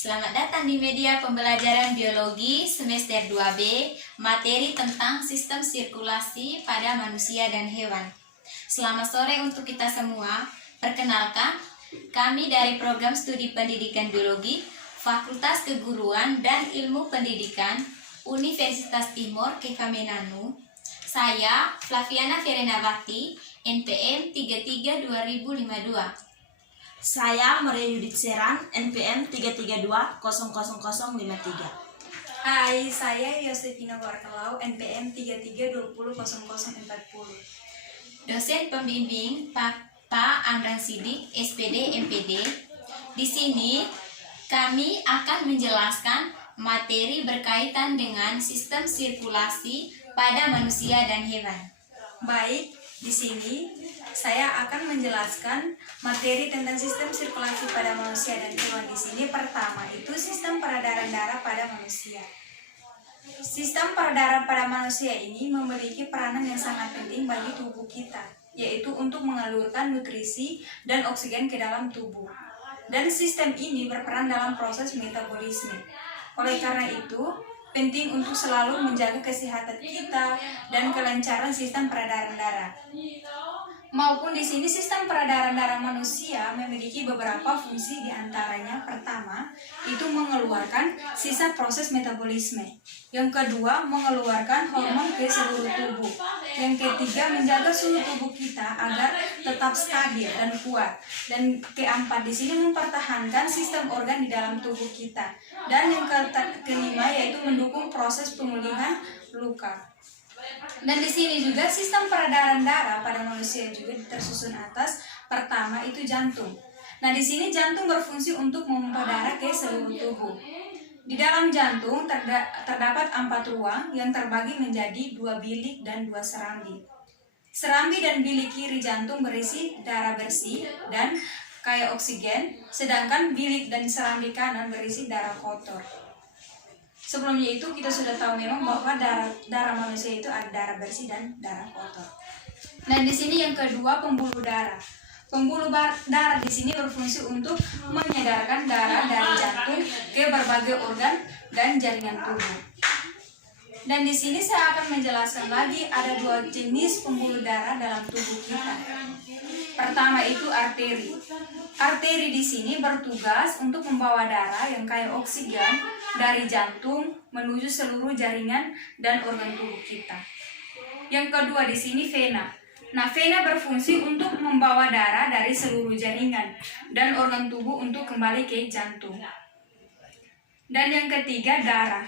Selamat datang di media pembelajaran biologi semester 2B, materi tentang sistem sirkulasi pada manusia dan hewan. Selamat sore untuk kita semua. Perkenalkan, kami dari program studi pendidikan biologi, Fakultas Keguruan dan Ilmu Pendidikan, Universitas Timor Kekamenanu. Saya, Flaviana Ferenabakti, NPM 33 2052. Saya Maria Yudit Seran, NPM 3320053. Hai, saya Yosefina Warkelau, NPM 33200040. Dosen pembimbing Pak Amran Sidik, SPD MPD. Di sini kami akan menjelaskan materi berkaitan dengan sistem sirkulasi pada manusia dan hewan. Baik, di sini saya akan menjelaskan materi tentang sistem sirkulasi pada manusia dan hewan. Di sini pertama itu sistem peredaran darah pada manusia. Sistem peredaran pada manusia ini memiliki peranan yang sangat penting bagi tubuh kita, yaitu untuk mengalurkan nutrisi dan oksigen ke dalam tubuh. Dan sistem ini berperan dalam proses metabolisme. Oleh karena itu, penting untuk selalu menjaga kesehatan kita dan kelancaran sistem peredaran darah. Maupun di sini sistem peredaran darah manusia memiliki beberapa fungsi, diantaranya pertama itu mengeluarkan sisa proses metabolisme, yang kedua mengeluarkan hormon ke seluruh tubuh, yang ketiga menjaga suhu tubuh kita agar tetap stabil dan kuat, dan keempat di sini mempertahankan sistem organ di dalam tubuh kita, dan yang kelima yaitu mendukung proses pemulihan luka. Dan di sini juga sistem peredaran darah pada manusia juga tersusun atas. Pertama itu jantung. Nah, di sini jantung berfungsi untuk memompa darah ke seluruh tubuh. Di dalam jantung terdapat 4 ruang yang terbagi menjadi 2 bilik dan 2 serambi. Serambi dan bilik kiri jantung berisi darah bersih dan kaya oksigen, sedangkan bilik dan serambi kanan berisi darah kotor. Sebelumnya itu kita sudah tahu memang bahwa darah manusia itu ada darah bersih dan darah kotor. Dan di sini yang kedua pembuluh darah. Pembuluh darah di sini berfungsi untuk menyedarkan darah dari jantung ke berbagai organ dan jaringan tubuh. Dan di sini saya akan menjelaskan lagi ada 2 jenis pembuluh darah dalam tubuh kita. Pertama itu arteri. Arteri di sini bertugas untuk membawa darah yang kaya oksigen dari jantung menuju seluruh jaringan dan organ tubuh kita. Yang kedua di sini vena. Nah, vena berfungsi untuk membawa darah dari seluruh jaringan dan organ tubuh untuk kembali ke jantung. Dan yang ketiga darah.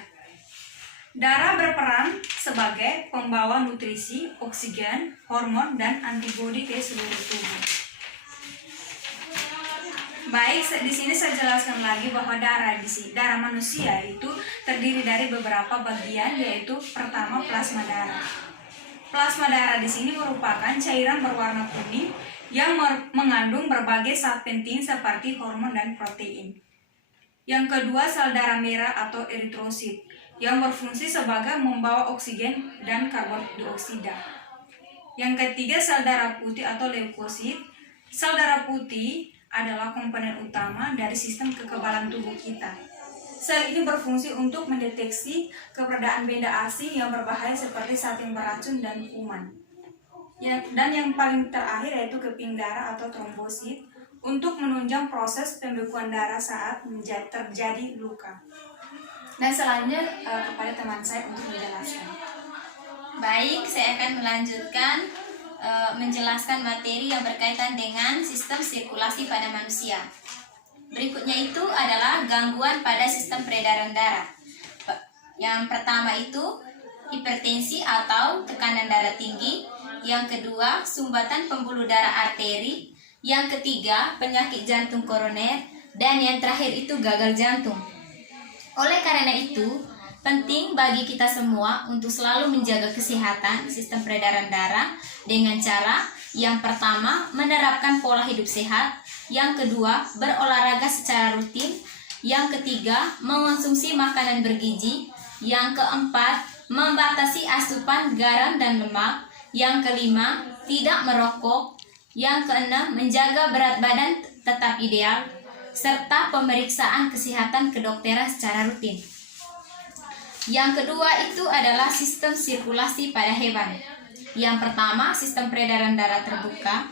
Darah berperan sebagai pembawa nutrisi, oksigen, hormon, dan antibodi ke seluruh tubuh. Baik, di sini saya jelaskan lagi bahwa darah manusia itu terdiri dari beberapa bagian, yaitu pertama plasma darah. Plasma darah di sini merupakan cairan berwarna kuning yang mengandung berbagai zat penting seperti hormon dan protein. Yang kedua sel darah merah atau eritrosit yang berfungsi sebagai membawa oksigen dan karbon dioksida. Yang ketiga sel darah putih atau leukosit. Sel darah putih adalah komponen utama dari sistem kekebalan tubuh kita. Sel ini berfungsi untuk mendeteksi keberadaan benda asing yang berbahaya seperti zat yang beracun dan kuman. Dan yang paling terakhir yaitu keping darah atau trombosit untuk menunjang proses pembekuan darah saat terjadi luka. Dan selanjutnya kepada teman saya untuk menjelaskan. Baik, saya akan melanjutkan menjelaskan materi yang berkaitan dengan sistem sirkulasi pada manusia. Berikutnya itu adalah gangguan pada sistem peredaran darah. Yang pertama itu hipertensi atau tekanan darah tinggi. Yang kedua sumbatan pembuluh darah arteri. Yang ketiga penyakit jantung koroner. Dan yang terakhir itu gagal jantung. Oleh karena itu, penting bagi kita semua untuk selalu menjaga kesehatan sistem peredaran darah dengan cara yang pertama menerapkan pola hidup sehat, yang kedua berolahraga secara rutin, yang ketiga mengonsumsi makanan bergizi, yang keempat membatasi asupan garam dan lemak, yang kelima tidak merokok, yang keenam menjaga berat badan tetap ideal, serta pemeriksaan kesehatan kedokteran secara rutin. Yang kedua itu adalah sistem sirkulasi pada hewan. Yang pertama, sistem peredaran darah terbuka.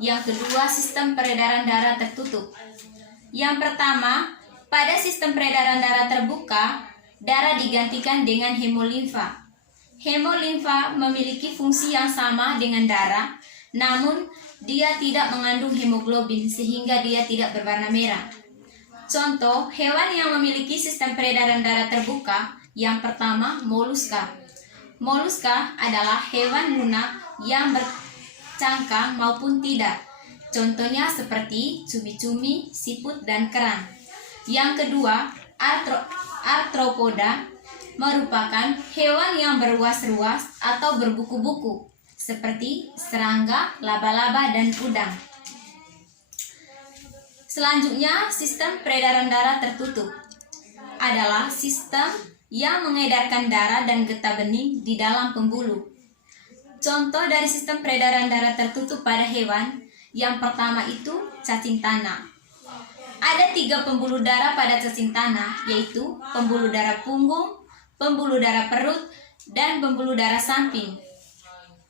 Yang kedua, sistem peredaran darah tertutup. Yang pertama, pada sistem peredaran darah terbuka, darah digantikan dengan hemolimfa. Hemolimfa memiliki fungsi yang sama dengan darah, namun dia tidak mengandung hemoglobin sehingga dia tidak berwarna merah. Contoh, hewan yang memiliki sistem peredaran darah terbuka, yang pertama moluska. Moluska adalah hewan lunak yang bercangkang maupun tidak. Contohnya seperti cumi-cumi, siput, dan kerang. Yang kedua, arthropoda merupakan hewan yang berruas-ruas atau berbuku-buku seperti serangga, laba-laba, dan udang. Selanjutnya, sistem peredaran darah tertutup adalah sistem yang mengedarkan darah dan getah bening di dalam pembuluh. Contoh dari sistem peredaran darah tertutup pada hewan, yang pertama itu cacing tanah. Ada 3 pembuluh darah pada cacing tanah, yaitu pembuluh darah punggung, pembuluh darah perut, dan pembuluh darah samping.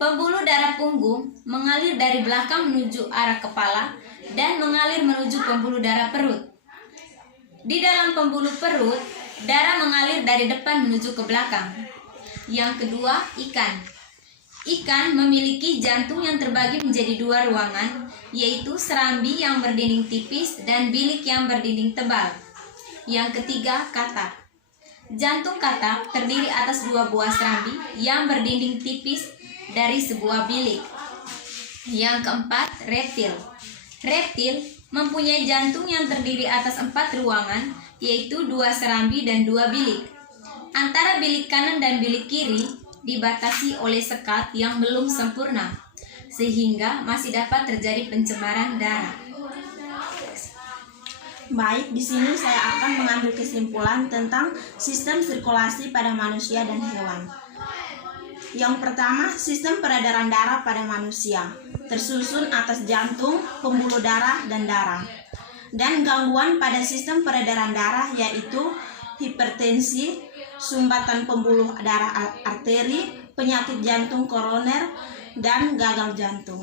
Pembuluh darah punggung mengalir dari belakang menuju arah kepala dan mengalir menuju pembuluh darah perut. Di dalam pembuluh perut, darah mengalir dari depan menuju ke belakang. Yang kedua, ikan. Ikan memiliki jantung yang terbagi menjadi 2 ruangan, yaitu serambi yang berdinding tipis dan bilik yang berdinding tebal. Yang ketiga, katak. Jantung katak terdiri atas 2 buah serambi yang berdinding tipis dari sebuah bilik. Yang keempat, reptil. Reptil mempunyai jantung yang terdiri atas 4 ruangan, yaitu 2 serambi dan 2 bilik. Antara bilik kanan dan bilik kiri dibatasi oleh sekat yang belum sempurna, sehingga masih dapat terjadi pencemaran darah. Baik, di sini saya akan mengambil kesimpulan tentang sistem sirkulasi pada manusia dan hewan. Yang pertama, sistem peredaran darah pada manusia tersusun atas jantung, pembuluh darah, dan darah. Dan gangguan pada sistem peredaran darah yaitu hipertensi, sumbatan pembuluh darah arteri, penyakit jantung koroner, dan gagal jantung.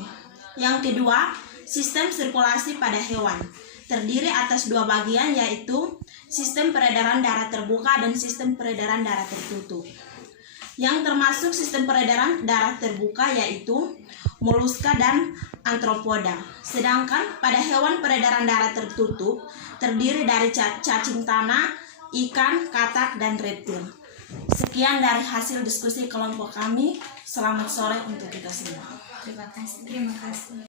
Yang kedua, sistem sirkulasi pada hewan terdiri atas 2 bagian, yaitu sistem peredaran darah terbuka dan sistem peredaran darah tertutup. Yang termasuk sistem peredaran darah terbuka yaitu moluska dan arthropoda. Sedangkan pada hewan peredaran darah tertutup terdiri dari cacing tanah, ikan, katak, dan reptil. Sekian dari hasil diskusi kelompok kami. Selamat sore untuk kita semua. Terima kasih. Terima kasih.